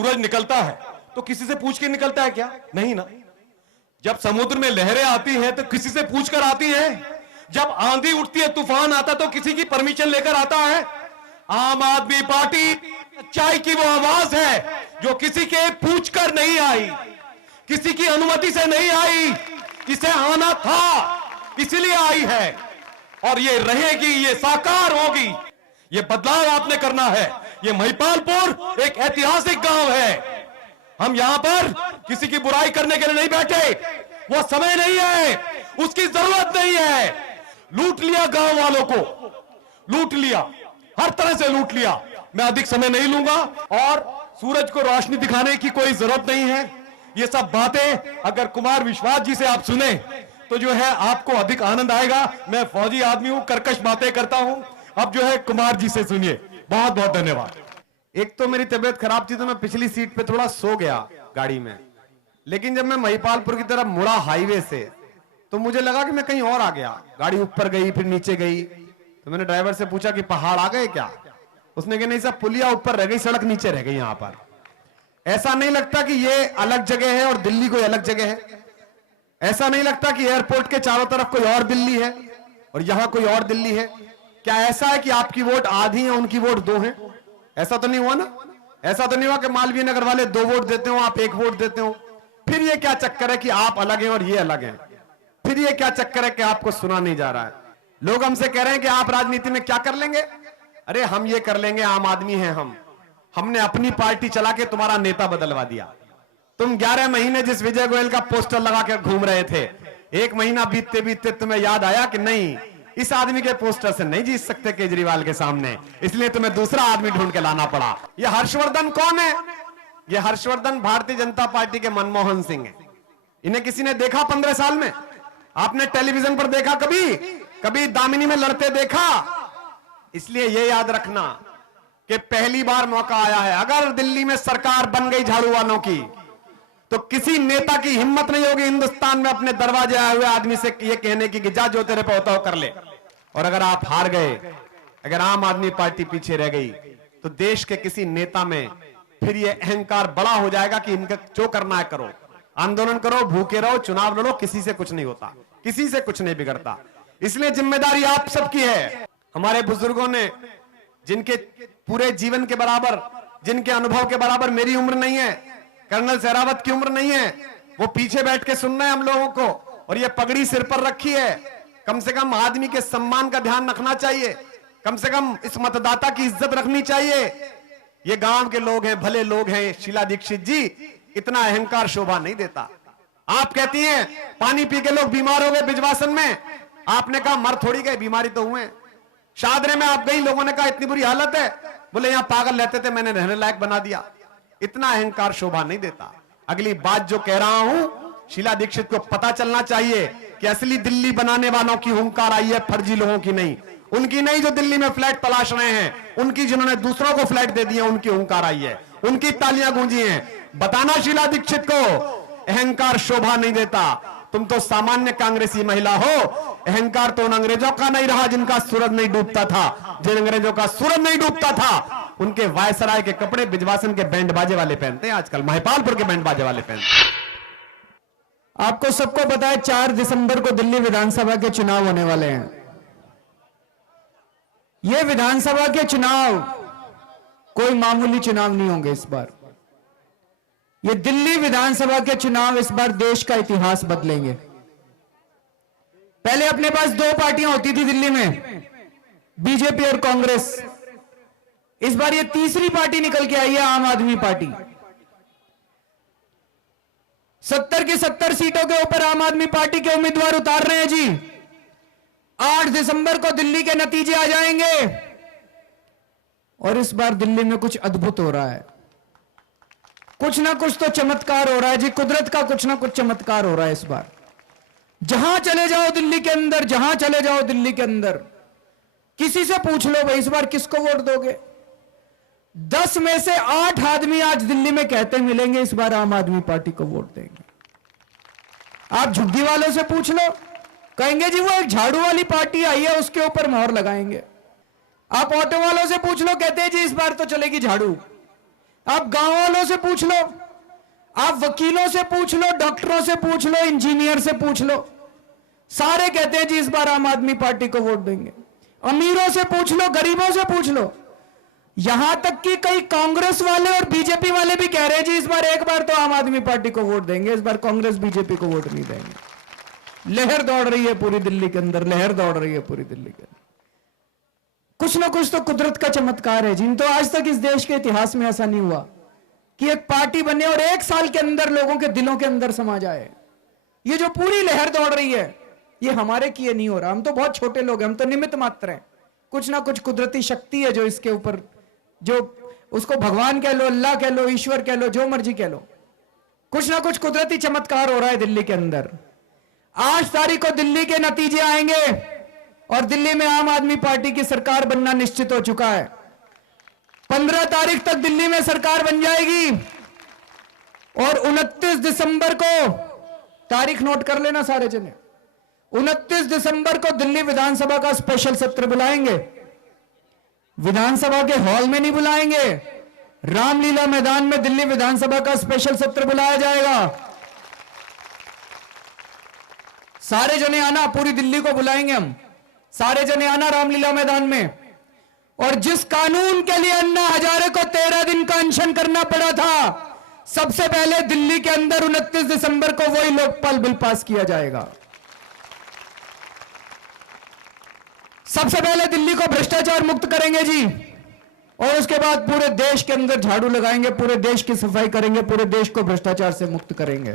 सूरज निकलता है तो किसी से पूछ के निकलता है क्या? नहीं ना। जब समुद्र में लहरें आती हैं तो किसी से पूछ कर आती हैं। जब आंधी उठती है, तूफान आता तो किसी की परमिशन लेकर आता है। आम आदमी पार्टी सच्चाई की वो आवाज है जो किसी के पूछकर नहीं आई, किसी की अनुमति से नहीं आई, इसे आना था इसलिए आई है और ये रहेगी, ये साकार होगी। ये बदलाव आपने करना है। ये महिपालपुर एक ऐतिहासिक गांव है। हम यहां पर किसी की बुराई करने के लिए नहीं बैठे, वो समय नहीं है, उसकी जरूरत नहीं है। लूट लिया गांव वालों को, लूट लिया, हर तरह से लूट लिया। मैं अधिक समय नहीं लूंगा और सूरज को रोशनी दिखाने की कोई जरूरत नहीं है। ये सब बातें अगर कुमार विश्वास जी से आप सुने तो जो है आपको अधिक आनंद आएगा। मैं फौजी आदमी हूं, कर्कश बातें करता हूं। अब जो है कुमार जी से सुनिए। बहुत बहुत धन्यवाद। एक तो मेरी तबीयत खराब थी तो मैं पिछली सीट पे थोड़ा सो गया गाड़ी में, लेकिन जब मैं महिपालपुर की तरफ मुड़ा हाईवे से तो मुझे लगा कि मैं कहीं और आ गया। गाड़ी ऊपर गई फिर नीचे गई तो मैंने ड्राइवर से पूछा कि पहाड़ आ गए क्या? उसने कहा नहीं साहब, पुलिया ऊपर रह गई, सड़क नीचे रह गई। यहां पर ऐसा नहीं लगता कि ये अलग जगह है और दिल्ली कोई अलग जगह है। ऐसा नहीं लगता कि एयरपोर्ट के चारों तरफ कोई और दिल्ली है और यहां कोई और दिल्ली है। क्या ऐसा है कि आपकी वोट आधी है, उनकी वोट 2 है? ऐसा तो नहीं हुआ ना। ऐसा तो नहीं हुआ कि मालवीय नगर वाले 2 वोट देते हो, आप 1 वोट देते हो। फिर ये क्या चक्कर है कि आप अलग हैं और ये अलग हैं? फिर ये क्या चक्कर है कि आपको सुना नहीं जा रहा है? लोग हमसे कह रहे हैं कि आप राजनीति में क्या कर लेंगे? अरे हम ये कर लेंगे, आम आदमी हैं हम। हमने अपनी पार्टी चला के तुम्हारा नेता बदलवा दिया। तुम 11 महीने जिस विजय गोयल का पोस्टर लगा कर घूम रहे थे, 1 महीना बीतते बीतते तुम्हें याद आया कि नहीं, इस आदमी के पोस्टर से नहीं जीत सकते केजरीवाल के सामने, इसलिए तुम्हें दूसरा आदमी ढूंढ के लाना पड़ा। ये हर्षवर्धन कौन है? ये हर्षवर्धन भारतीय जनता पार्टी के मनमोहन सिंह है। इन्हें किसी ने देखा 15 साल में? आपने टेलीविजन पर देखा कभी? कभी दामिनी में लड़ते देखा? इसलिए ये याद रखना कि पहली बार मौका आया है। अगर दिल्ली में सरकार बन गई झाड़ू वालों की तो किसी नेता की हिम्मत नहीं होगी हिंदुस्तान में अपने दरवाजे आए हुए आदमी से ये कहने की कि जा जो तेरे पे होता हो कर ले। और अगर आप हार गए, अगर आम आदमी पार्टी पीछे रह गई तो देश के किसी नेता में फिर ये अहंकार बड़ा हो जाएगा कि इनका जो करना है करो, आंदोलन करो, भूखे रहो, चुनाव लड़ो, किसी से कुछ नहीं होता, किसी से कुछ नहीं बिगड़ता। इसलिए जिम्मेदारी आप सबकी है। हमारे बुजुर्गों ने, जिनके पूरे जीवन के बराबर, जिनके अनुभव के बराबर मेरी उम्र नहीं है, कर्नल सहरावत की उम्र नहीं है, वो पीछे बैठ के सुनना है हम लोगों को और ये पगड़ी सिर पर रखी है। कम से कम आदमी के सम्मान का ध्यान रखना चाहिए, कम से कम इस मतदाता की इज्जत रखनी चाहिए। ये गांव के लोग हैं, भले लोग हैं। शीला दीक्षित जी, इतना अहंकार शोभा नहीं देता। आप कहती हैं पानी पी के लोग बीमार हो गए बिजवासन में, आपने कहा मर थोड़ी गए, बीमारी तो हुए। शादरे में आप गई, लोगों ने कहा इतनी बुरी हालत है, बोले यहां पागल रहते थे, मैंने रहने लायक बना दिया। इतना अहंकार शोभा नहीं देता। अगली बात जो कह रहा हूं, शीला दीक्षित को पता चलना चाहिए कि असली दिल्ली बनाने वालों की हुंकार आई है, फर्जी लोगों की नहीं। उनकी नहीं जो दिल्ली में फ्लैट तलाश रहे हैं, उनकी जिन्होंने दूसरों को फ्लैट दे दिए, उनकी हुंकार आई है, उनकी तालियां गूंजी हैं। बताना शीला दीक्षित को, अहंकार शोभा नहीं देता। तुम तो सामान्य कांग्रेसी महिला हो। अहंकार तो उन अंग्रेजों का नहीं रहा जिनका सूरज नहीं डूबता था। जिन अंग्रेजों का सूरज नहीं डूबता था उनके वायसराय के कपड़े बिजवासन के बैंड बाजे वाले पहनते हैं आजकल, महिपालपुर के बैंड बाजे वाले पहनते हैं। आपको सबको पता है 4 दिसंबर को दिल्ली विधानसभा के चुनाव होने वाले हैं। ये विधानसभा के चुनाव कोई मामूली चुनाव नहीं होंगे इस बार। ये दिल्ली विधानसभा के चुनाव इस बार देश का इतिहास बदलेंगे। पहले अपने पास 2 पार्टियां होती थी दिल्ली में, बीजेपी और कांग्रेस। इस बार ये तीसरी पार्टी निकल के आई है, आम आदमी पार्टी। 70 की 70 सीटों के ऊपर आम आदमी पार्टी के उम्मीदवार उतार रहे हैं जी। 8 दिसंबर को दिल्ली के नतीजे आ जाएंगे और इस बार दिल्ली में कुछ अद्भुत हो रहा है। कुछ ना कुछ तो चमत्कार हो रहा है जी, कुदरत का कुछ ना कुछ चमत्कार हो रहा है इस बार। जहां चले जाओ दिल्ली के अंदर, जहां चले जाओ दिल्ली के अंदर, किसी से पूछ लो भाई इस बार किसको वोट दोगे, 10 में से 8 आदमी आज दिल्ली में कहते मिलेंगे इस बार आम आदमी पार्टी को वोट देंगे। आप झुग्गी वालों से पूछ लो, कहेंगे जी वो एक झाड़ू वाली पार्टी आई है उसके ऊपर मोहर लगाएंगे। आप ऑटो वालों से पूछ लो, कहते हैं जी इस बार तो चलेगी झाड़ू। आप गांव वालों से पूछ लो, आप वकीलों से पूछ लो, डॉक्टरों से पूछ लो, इंजीनियर से पूछ लो, सारे कहते हैं जी इस बार आम आदमी पार्टी को वोट देंगे। अमीरों से पूछ लो, गरीबों से पूछ लो, यहां तक कि कई कांग्रेस वाले और बीजेपी वाले भी कह रहे हैं जी इस बार एक बार तो आम आदमी पार्टी को वोट देंगे, इस बार कांग्रेस बीजेपी को वोट नहीं देंगे। लहर दौड़ रही है पूरी दिल्ली के अंदर, लहर दौड़ रही है पूरी दिल्ली के अंदर। कुछ ना कुछ तो कुदरत का चमत्कार है जिन, तो आज तक इस देश के इतिहास में ऐसा नहीं हुआ कि एक पार्टी बने और एक साल के अंदर लोगों के दिलों के अंदर समा जाए। ये जो पूरी लहर दौड़ रही है ये हमारे किए नहीं हो रहा, हम तो बहुत छोटे लोग हैं, हम तो निमित्त मात्र हैं। कुछ ना कुछ कुदरती शक्ति है जो इसके ऊपर, जो उसको भगवान कह लो, अल्लाह कह लो, ईश्वर कह लो, जो मर्जी कह लो, कुछ ना कुछ कुदरती चमत्कार हो रहा है दिल्ली के अंदर। 8 तारीख को दिल्ली के नतीजे आएंगे और दिल्ली में आम आदमी पार्टी की सरकार बनना निश्चित हो चुका है। 15 तारीख तक दिल्ली में सरकार बन जाएगी और 29 दिसंबर को, तारीख नोट कर लेना सारे जने, 29 दिसंबर को दिल्ली विधानसभा का स्पेशल सत्र बुलाएंगे। विधानसभा के हॉल में नहीं बुलाएंगे, रामलीला मैदान में दिल्ली विधानसभा का स्पेशल सत्र बुलाया जाएगा। सारे जने आना, पूरी दिल्ली को बुलाएंगे हम, सारे जने आना रामलीला मैदान में। और जिस कानून के लिए अन्ना हजारे को 13 दिन का अनशन करना पड़ा था, सबसे पहले दिल्ली के अंदर 29 दिसंबर को वही लोकपाल बिल पास किया जाएगा। सबसे पहले दिल्ली को भ्रष्टाचार मुक्त करेंगे जी, और उसके बाद पूरे देश के अंदर झाड़ू लगाएंगे, पूरे देश की सफाई करेंगे, पूरे देश को भ्रष्टाचार से मुक्त करेंगे।